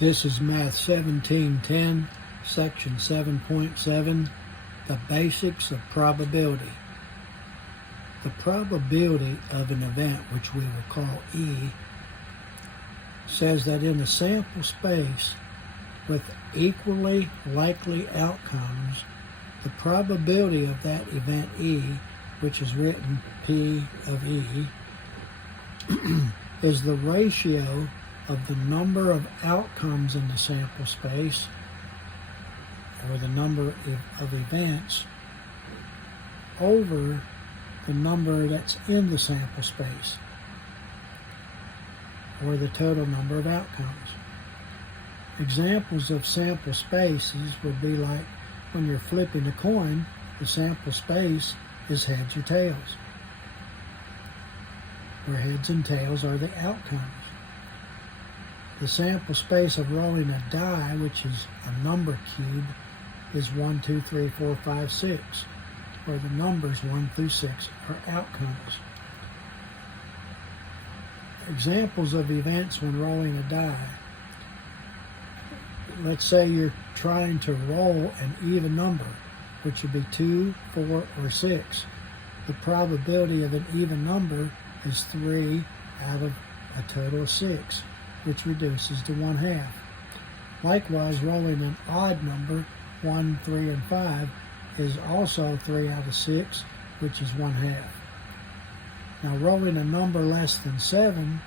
This is Math 1710, Section 7.7, the basics of probability. The probability of an event, which we will call E, says that in a sample space with equally likely outcomes, the probability of that event E, which is written P of E, is the ratio of the number of outcomes in the sample space, or the number of events, over the number that's in the sample space, or the total number of outcomes. Examples of sample spaces would be like when you're flipping a coin, the sample space is heads or tails, where heads and tails are the outcomes. The sample space of rolling a die, which is a number cube, is 1, 2, 3, 4, 5, 6, where the numbers 1 through 6 are outcomes. Examples of events when rolling a die. Let's say you're trying to roll an even number, which would be 2, 4, or 6. The probability of an even number is 3 out of a total of 6, which reduces to 1/2. Likewise, rolling an odd number, 1, 3, and 5, is also 3 out of 6, which is 1/2. Now, rolling a number less than 7,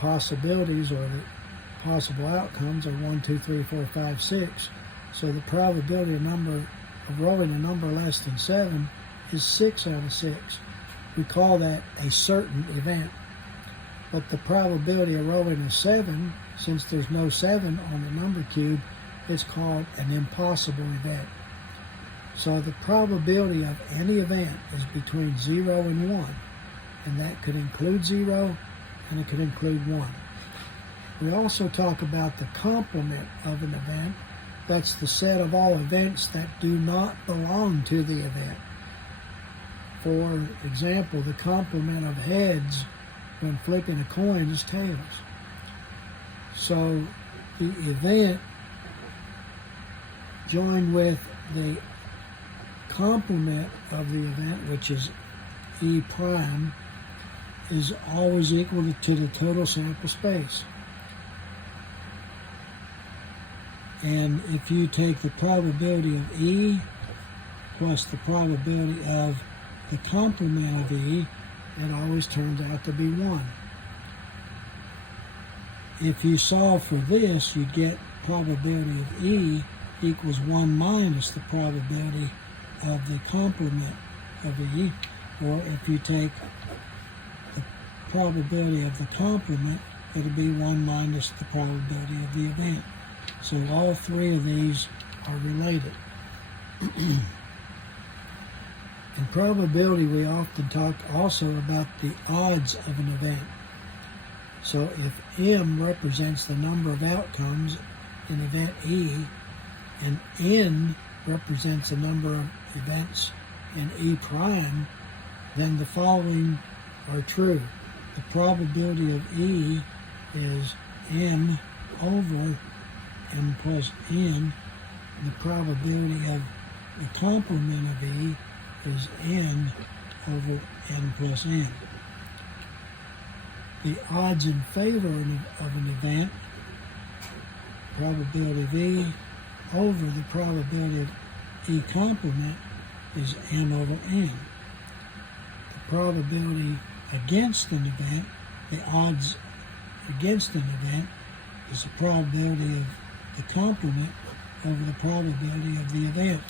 possibilities or the possible outcomes are 1, 2, 3, 4, 5, 6. So the probability of rolling a number less than 7 is 6 out of 6. We call that a certain event. But the probability of rolling a 7, since there's no 7 on the number cube, is called an impossible event. So the probability of any event is between 0 and 1, and that could include 0 and it could include 1. We also talk about the complement of an event. That's the set of all events that do not belong to the event. For example, the complement of heads when flipping a coin is tails. So the event joined with the complement of the event, which is E prime, is always equal to the total sample space. And if you take the probability of E plus the probability of the complement of E, it always turns out to be 1. If you solve for this, you get probability of E equals 1 minus the probability of the complement of E, or if you take the probability of the complement, it'll be 1 minus the probability of the event. So all three of these are related. In probability, we often talk also about the odds of an event. So if M represents the number of outcomes in event E, and N represents the number of events in E prime, then the following are true. The probability of E is M over M plus N. The probability of the complement of E is N over N plus N. The odds in favor of an event, probability of E over the probability of E complement, is N over N. The probability against an event, the odds against an event, is the probability of the complement over the probability of the event,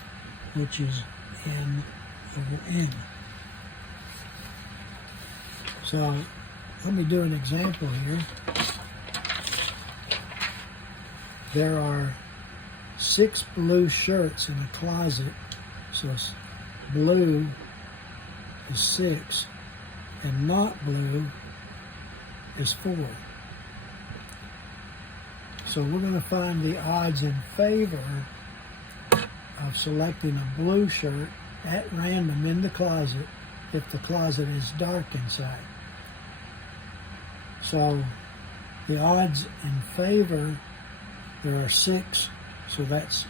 which is N over N. So let me do an example here. There are 6 blue shirts in a closet, so blue is 6, and not blue is 4. So we're going to find the odds in favor of selecting a blue shirt at random in the closet if the closet is dark inside. So The odds in favor, there are 6, so that's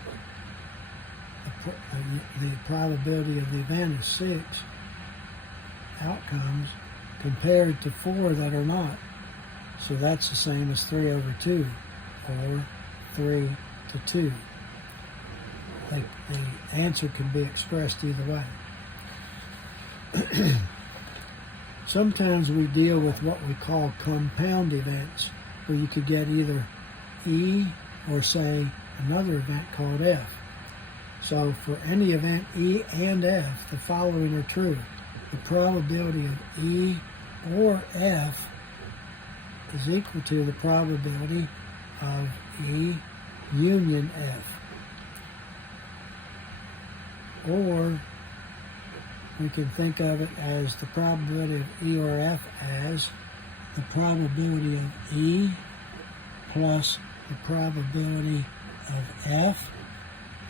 the probability of the event is 6 outcomes compared to 4 that are not. So that's the same as 3 over 2, or 3 to 2. The answer can be expressed either way. Sometimes we deal with what we call compound events, where you could get either E or say another event called F. So for any event E and F, the following are true. The probability of E or F is equal to the probability of E union F. Or we can think of it as the probability of E or F as the probability of E plus the probability of F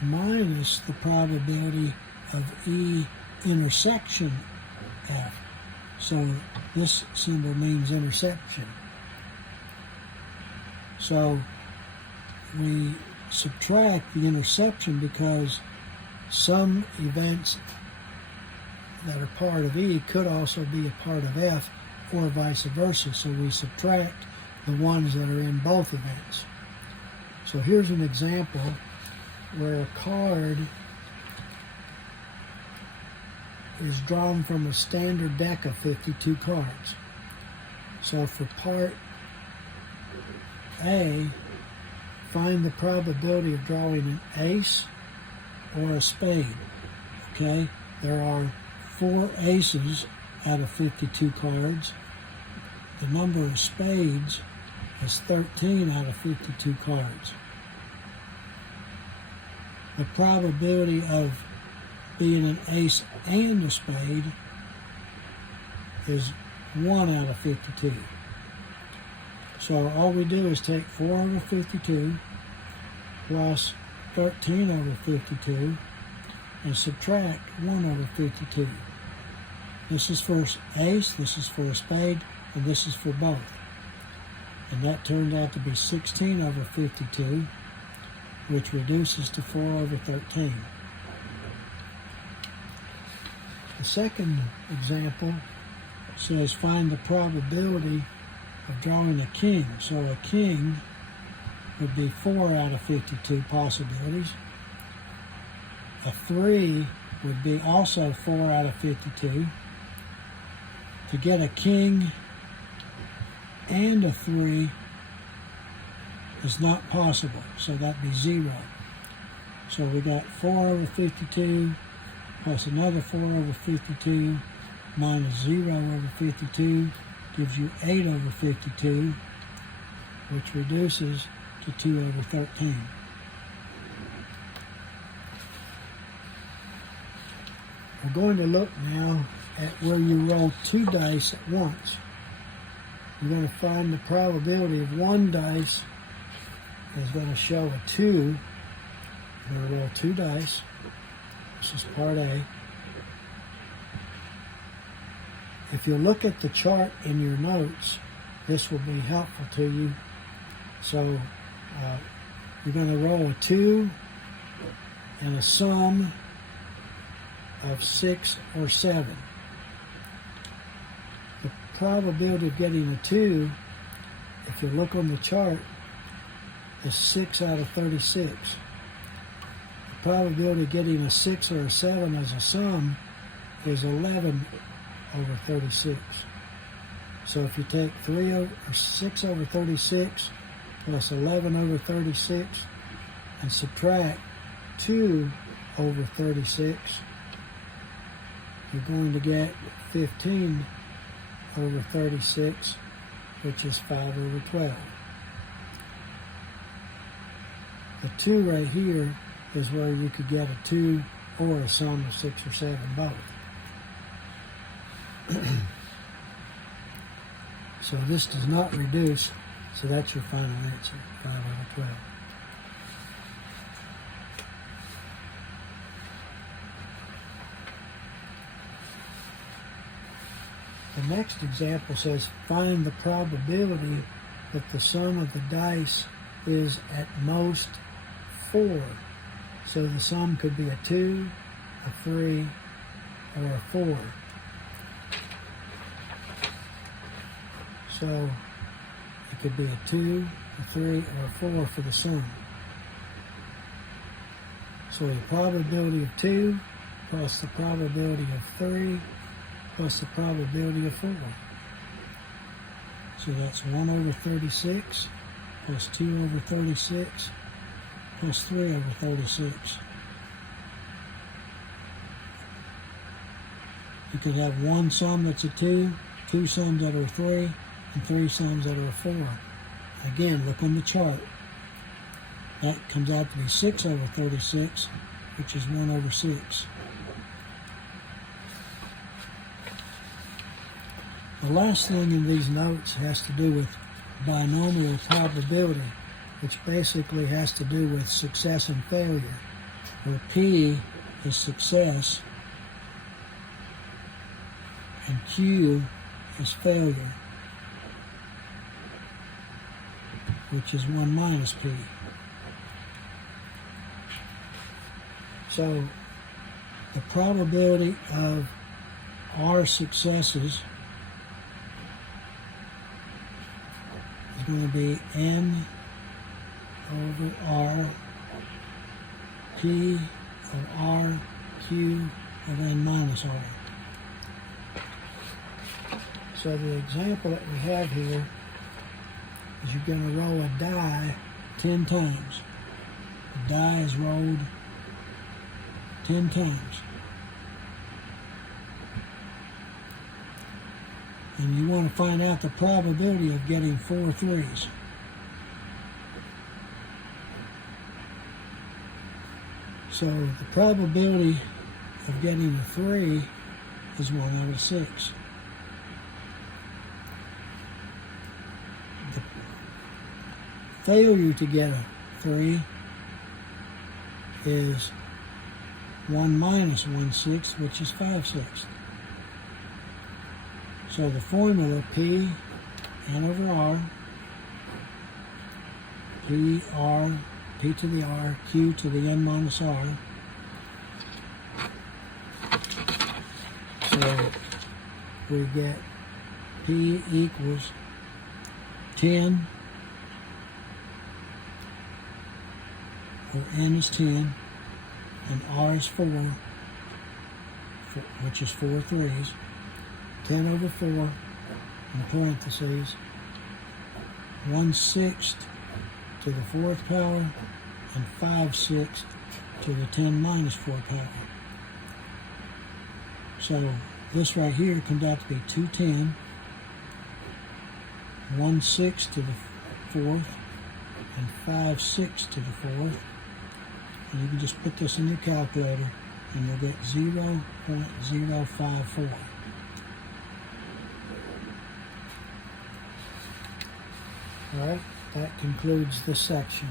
minus the probability of E intersection F. So this symbol means intersection. So we subtract the intersection because some events that are part of E could also be a part of F, or vice versa. So we subtract the ones that are in both events. So here's an example where a card is drawn from a standard deck of 52 cards. So for part A, find the probability of drawing an ace or a spade. Okay, there are 4 aces out of 52 cards. The number of spades is 13 out of 52 cards. The probability of being an ace and a spade is 1 out of 52. So all we do is take 4 over 52 plus 13 over 52 and subtract 1 over 52. This is for ace, this is for a spade, and this is for both. And that turned out to be 16 over 52, which reduces to 4 over 13. The second example says find the probability of drawing a king. So a king would be 4 out of 52 possibilities. A 3 would be also 4 out of 52. To get a king and a 3 is not possible, so that'd be 0. So we got 4 over 52 plus another 4 over 52 minus 0 over 52 gives you 8 over 52, which reduces to 2 over 13. We're going to look now at where you roll 2 dice at once. You're going to find the probability of one dice is going to show a 2. You're going to roll 2 dice. This is part A. If you look at the chart in your notes, this will be helpful to you. So you're going to roll a 2 and a sum of 6 or 7. The probability of getting a 2, if you look on the chart, is 6 out of 36. The probability of getting a 6 or a 7 as a sum is 11 over 36. So if you take 6 over 36 plus 11 over 36 and subtract 2 over 36, you're going to get 15 over 36, which is 5 over 12. The 2 right here is where you could get a 2 or a sum of 6 or 7 both. So this does not reduce, so that's your final answer, 5 over 12. The next example says find the probability but the sum of the dice is at most 4. So the sum could be a 2, a 3, or a 4. So it could be a 2, a 3, or a 4 for the sum. So the probability of 2 plus the probability of 3 plus the probability of 4. So that's 1 over 36 plus 2 over 36 plus 3 over 36. You could have one sum that's a 2, 2 sums that are a 3, and 3 sums that are a 4. Again, look on the chart. That comes out to be 6 over 36, which is 1 over 6. The last thing in these notes has to do with binomial probability, which basically has to do with success and failure, where P is success and Q is failure, which is 1 minus P. So the probability of R successes is going to be N over R, P of R, Q of N minus R. So the example that we have here is you're going to roll a die 10 times. The die is rolled 10 times. And you want to find out the probability of getting 4 threes. So the probability of getting a 3 is 1 out of 6. The failure to get a 3 is 1 minus 1/6, which is 5/6. So the formula P, N over R, P, R, P to the R, Q to the N minus R. So we get P equals 10, where N is 10, and R is 4, which is 4 threes. 10 over 4, in parentheses, 1/6 to the 4th power, and 5/6 to the 10 minus 4 power. So this right here comes out to be 210, 1/6 to the 4th, and 5/6 to the 4th. And you can just put this in your calculator, and you'll get 0.054. All right, that concludes this section.